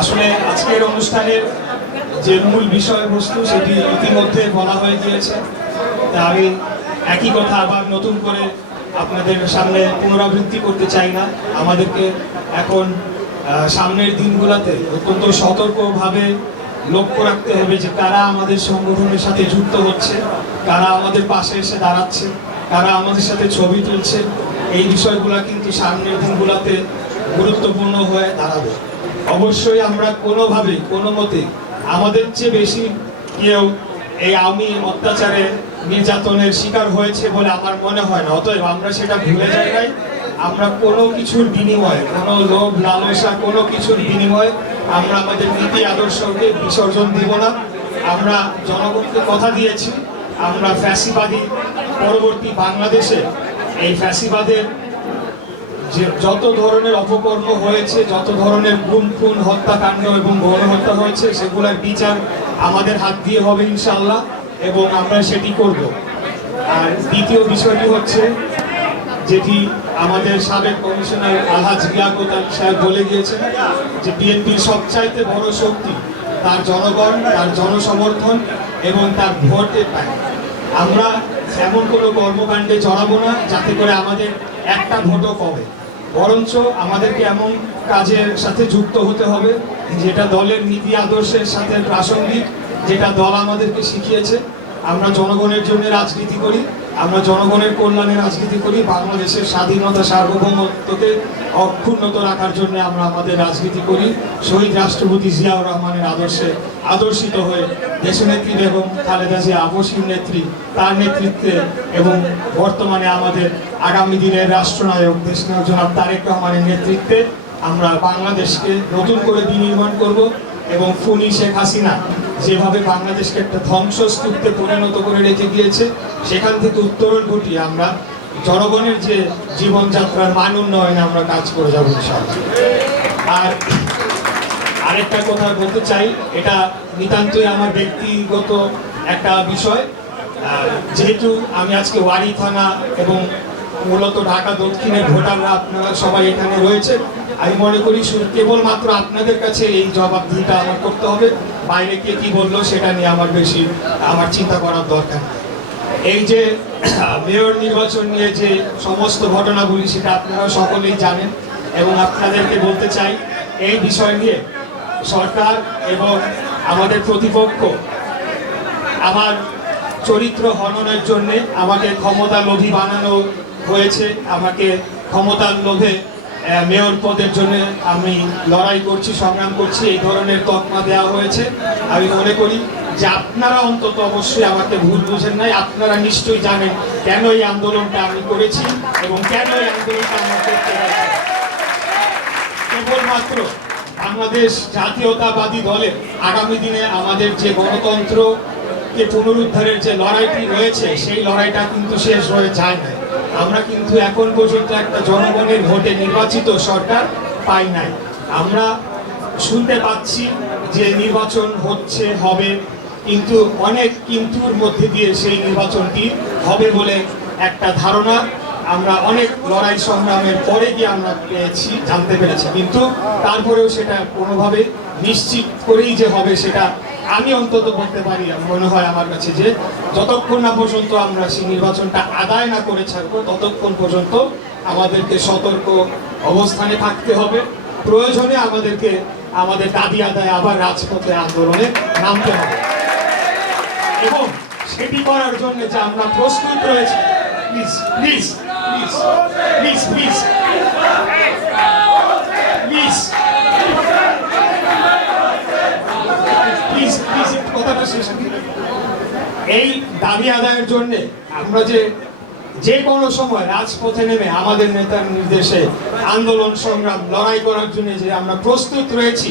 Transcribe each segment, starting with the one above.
আসলে আজকের অনুষ্ঠানের যে মূল বিষয়বস্তু সেটি ইতিমধ্যে বলা হয়ে গিয়েছে। তা আমি একই কথা আবার নতুন করে আপনাদের সামনে পুনরাবৃত্তি করতে চাই না। আমাদেরকে এখন সামনের দিনগুলোতে অত্যন্ত সতর্কভাবে লক্ষ্য রাখতে হবে যে কারা আমাদের সংগঠনের সাথে যুক্ত হচ্ছে, কারা আমাদের পাশে এসে দাঁড়াচ্ছে, কারা আমাদের সাথে ছবি তুলছে। এই বিষয়গুলো কিন্তু সামনের দিনগুলোতে গুরুত্বপূর্ণ হয়ে দাঁড়াবে। অবশ্যই আমরা কোনোভাবেই কোনো মতে আমাদের চেয়ে বেশি কেউ এই আমি অত্যাচারে নির্যাতনের শিকার হয়েছে বলে আমার মনে হয় না। অতএব আমরা সেটা ভুলে যাই নাই। আমরা কোনো কিছুর বিনিময়ে, কোনো লোভ লালসা, কোনো কিছুর বিনিময়ে আমরা আমাদের নীতি আদর্শকে বিসর্জন দিব না। আমরা জনগণকে কথা দিয়েছি, আমরা ফ্যাসিবাদী পরবর্তী বাংলাদেশে এই ফ্যাসিবাদের যে যত ধরনের অপকর্ম হয়েছে, যত ধরনের গুম, খুন, হত্যাকাণ্ড এবং গণহত্যা হয়েছে, সেগুলোর বিচার আমাদের হাত দিয়ে হবে ইনশাআল্লাহ এবং আমরা সেটি করব। আর দ্বিতীয় বিষয়টি হচ্ছে যেটি আমাদের সাবেক কমিশনার আলহাজ রিয়াকত আলী সাহেব বলে গিয়েছেন যে বিএনপির সবচাইতে বড় শক্তি তার জনগণ, তার জনসমর্থন এবং তার ভোটে পায় আমরা এমন কোনো কর্মকাণ্ডে জড়াবো না যাতে করে আমাদের একটা ভোটও কমে। বরঞ্চ আমাদেরকে এমন কাজের সাথে যুক্ত হতে হবে যেটা দলের নীতি আদর্শের সাথে প্রাসঙ্গিক, যেটা দল আমাদেরকে শিখিয়েছে। আমরা জনগণের জন্য রাজনীতি করি। আমরা জনগণের কল্যাণে রাজনীতি করি, বাংলাদেশের স্বাধীনতা সার্বভৌমত্বকে অক্ষুণ্ণত রাখার জন্য আমরা আমাদের রাজনীতি করি। শহীদ রাষ্ট্রপতি জিয়াউর রহমানের আদর্শে আদর্শিত হয়ে দেশনেত্রী এবং খালেদা জিয়া আবসীর নেত্রী, তার নেতৃত্বে এবং বর্তমানে আমাদের আগামী দিনের রাষ্ট্রনায়ক দেশনায়ক জনাব তারেক রহমানের নেতৃত্বে আমরা বাংলাদেশকে নতুন করে বিনির্মাণ করব এবং ফুনি শেখ হাসিনা যেভাবে বাংলাদেশকে একটা ধ্বংসস্তূপে পরিণত করে রেখে গিয়েছে সেখান থেকে উত্তরণ ঘটিয়ে আমরা জনগণের যে জীবনযাত্রার মান উন্নয়নে আমরা কাজ করে যাব আর আরেকটা কথা বলতে চাই, এটা নিতান্তই আমার ব্যক্তিগত একটা বিষয়। যেহেতু আমি আজকে ওয়ারি থানা এবং মূলত ঢাকা দক্ষিণের ভোটাররা আপনারা সবাই এখানে রয়েছে আমি মনে করি কেবলমাত্র আপনাদের কাছে এই জবাবদিহিটা আমার করতে হবে। বাইরে কে কি বলল সেটা নিয়ে আমার বেশি, আমার চিন্তা করার দরকার এই যে মেয়র নির্বাচন নিয়ে যে সমস্ত ঘটনাগুলি, সেটা আপনারা সকলেই জানেন এবং আপনাদেরকে বলতে চাই, এই বিষয় নিয়ে সরকার এবং আমাদের প্রতিপক্ষ আমার চরিত্র হননের জন্যে আমাকে ক্ষমতা লোভী বানানো হয়েছে। আমাকে ক্ষমতার লোভে মেয়র পদের জন্য আমি লড়াই করছি, সংগ্রাম করছি, এই ধরনের তকমা দেওয়া হয়েছে। আমি মনে করি যে আপনারা অন্তত অবশ্যই আমাকে ভুল বুঝেন নাই, আপনারা নিশ্চয়ই জানেন কেন এই আন্দোলনটা আমি করেছি এবং কেন এই আন্দোলনটা আমরা করতে কেবলমাত্র বাংলাদেশ জাতীয়তাবাদী দলে আগামী দিনে আমাদের যে গণতন্ত্রকে পুনরুদ্ধারের যে লড়াইটি রয়েছে, সেই লড়াইটা কিন্তু শেষ হয়ে যায় না আমরা কিন্তু এখন পর্যন্ত একটা জনগণের ভোটে নির্বাচিত সরকার পাই নাই। আমরা শুনতে পাচ্ছি যে নির্বাচন হচ্ছে, হবে, কিন্তু অনেক কিন্তুর মধ্যে দিয়ে সেই নির্বাচনটি হবে বলে একটা ধারণা আমরা অনেক লড়াই সংগ্রামের পরে গিয়ে আমরা পেয়েছি, জানতে পেরেছি। কিন্তু তারপরেও সেটা কোনোভাবে নিশ্চিত করেই যে হবে সেটা আমি অন্তত বলতে পারি মনে হয় আমার কাছে যে যতক্ষণ না পর্যন্ত আমরা সেই নির্বাচনটা আদায় না করে ছাড়বো, ততক্ষণ পর্যন্ত আমাদেরকে সতর্ক অবস্থানে থাকতে হবে। প্রয়োজনে আমাদেরকে, আমাদের দাবি আদায় আবার রাজপথে আন্দোলনে নামতে হবে। এবং সেটি করার জন্য যে আমরা প্রস্তুত রয়েছি please please please please please please please কথাটা শেষ করি। এই দাবি আদায়ের জন্য আমরা যে যে কোনো সময় রাজপথে নেমে আমাদের নেতার নির্দেশে আন্দোলন, সংগ্রাম, লড়াই করার জন্য যে আমরা প্রস্তুত রয়েছি,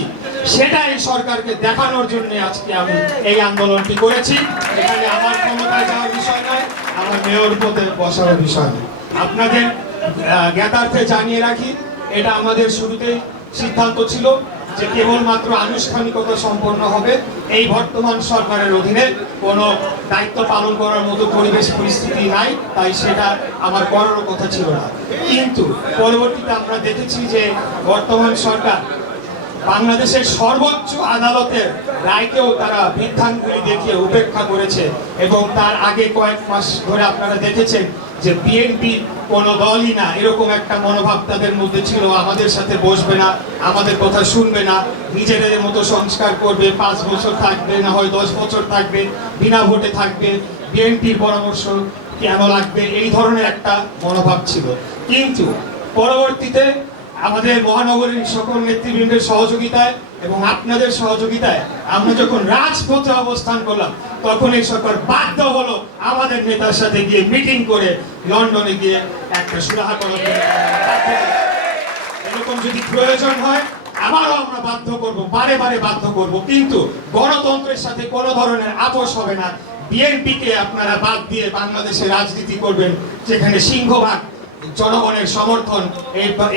সেটাই সরকারকে দেখানোর জন্য আজকে আমি এই আন্দোলনটি করেছি। এখানে আমার ক্ষমতায় যাওয়ার বিষয় নয়, আমার মেয়র পদে বসার বিষয় নয়। আপনাদের জ্ঞাতার্থে জানিয়ে রাখি, এটা আমাদের শুরুতেই সিদ্ধান্ত ছিল। যে কেবলমাত্র আনুষ্ঠানিকতা সম্পন্ন হবে, এই বর্তমান সরকারের অধীনে কোনো দায়িত্ব পালন করার মতো পরিবেশ পরিস্থিতি নাই, তাই সেটা আমার করারও কথা ছিল না। কিন্তু পরবর্তীতে আমরা দেখেছি যে বর্তমান সরকার বাংলাদেশের সর্বোচ্চ আদালতের রায়কেও তারা বৃদ্ধাঙ্গুলি দেখিয়ে উপেক্ষা করেছে এবং তার আগে কয়েক মাস ধরে আপনারা দেখেছেন যে বিএনপি কোনো দলই না। এরকম একটা মনোভাব তাদের মধ্যে ছিল। আমাদের সাথে বসবে না, আমাদের কথা শুনবে না। নিজেদের মতো সংস্কার করবে, পাঁচ বছর থাকবে, না হয় দশ বছর থাকবে, বিনা ভোটে থাকবে। বিএনপির পরামর্শ কেন লাগবে? এই ধরনের একটা মনোভাব ছিল। কিন্তু পরবর্তীতে আমাদের মহানগরীর সকল নেতৃবৃন্দের সহযোগিতায় এবং আপনাদের সহযোগিতায় আমরা যখন রাজপথে অবস্থান করলাম, তখন এই সরকার বাধ্য হলো আমাদের নেতার সাথে গিয়ে মিটিং করে লন্ডনে গিয়ে একটা সুরাহা করার এরকম যদি প্রয়োজন হয়, আবারও আমরা বাধ্য করব, বারে বারে বাধ্য করব। কিন্তু গণতন্ত্রের সাথে কোনো ধরনের আপোষ হবে না। বিএনপিকে আপনারা বাদ দিয়ে বাংলাদেশে রাজনীতি করবেন, যেখানে সিংহভাগ জনগণের সমর্থন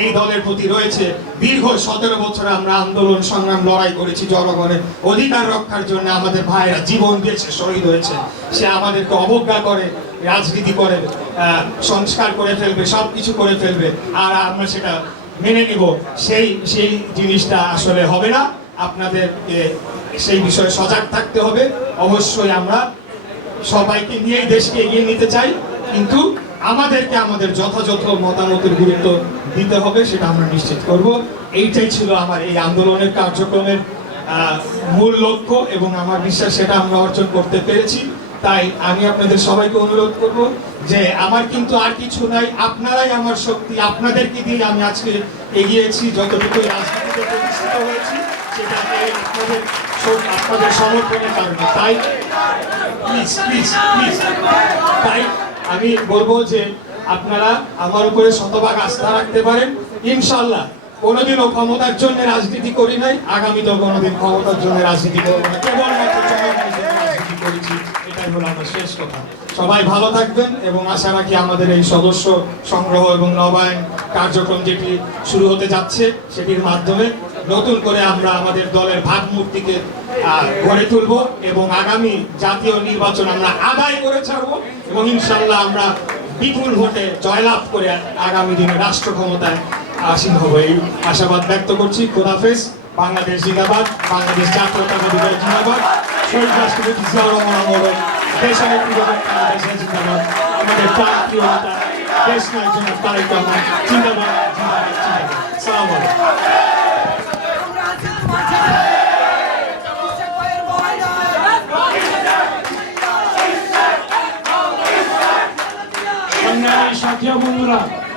এই দলের প্রতি রয়েছে। দীর্ঘ সতেরো বছর আমরা আন্দোলন, সংগ্রাম, লড়াই করেছি জনগণের অধিকার রক্ষার জন্য। আমাদের ভাইরা জীবন দিয়েছে, শহীদ হয়েছে। সে আমাদেরকে অবজ্ঞা করে, রাজনীতি করে সংস্কার করে ফেলবে সব কিছু করে ফেলবে। আর আমরা সেটা মেনে নিব। সেই সেই জিনিসটা আসলে হবে না। আপনাদেরকে সেই বিষয়ে সজাগ থাকতে হবে। অবশ্যই আমরা সবাইকে নিয়েই দেশকে এগিয়ে নিতে চাই। কিন্তু আমাদেরকে আমাদের যথাযথ মতামতের গুরুত্ব দিতে হবে, সেটা আমরা নিশ্চিত করব। এইটাই ছিল আমার এই আন্দোলনের কার্যক্রমের মূল লক্ষ্য এবং আমার বিশ্বাস সেটা আমরা অর্জন করতে পেরেছি। তাই আমি আপনাদের সবাইকে অনুরোধ করব যে আমার কিন্তু আর কিছু নাই, আপনারাই আমার শক্তি, আপনাদেরকে দিয়ে আমি আজকে এগিয়েছি। যতটুকু রাজনীতিতে প্রতিষ্ঠিত হয়েছি সেটা আপনাদের আপনাদের কারণে। তাই প্লিজ প্লিজ প্লিজ তাই আমি বলব যে আপনারা আমার উপরে শতভাগ আস্থা রাখতে পারেন। ইনশাল্লাহ কোনোদিনও ক্ষমতার জন্য রাজনীতি করি নাই, আগামী আগামীতেও কোনোদিন ক্ষমতার জন্য রাজনীতি করব না। কেবলমাত্র করেছি, এটাই হলো আমার শেষ কথা। সবাই ভালো থাকবেন এবং আশা রাখি আমাদের এই সদস্য সংগ্রহ এবং নবায়ন কার্যক্রম যেটি শুরু হতে যাচ্ছে, সেটির মাধ্যমে নতুন করে আমরা আমাদের দলের ভাবমূর্তিকে গড়ে তুলব এবং আগামী জাতীয় নির্বাচন আমরা আদায় করে ছাড়বো এবং ইনশাল্লাহ আমরা বিপুল ভোটে জয়লাভ করে আগামী দিনে রাষ্ট্র ক্ষমতায় আসীন হব। এই আশাবাদ ব্যক্ত করছি। খোদাফেজ বাংলাদেশ জিন্দাবাদ, বাংলাদেশ দল জিন্দাবাদ। শহীদ রাষ্ট্রপতি জিয়াউর রহমান জিন্দাবাদ। আমাদের প্রাণ দেশ নায়ক জনাব তারেক জিন্দাবাদ। সংগ্রামী সাথী ও বন্ধুরা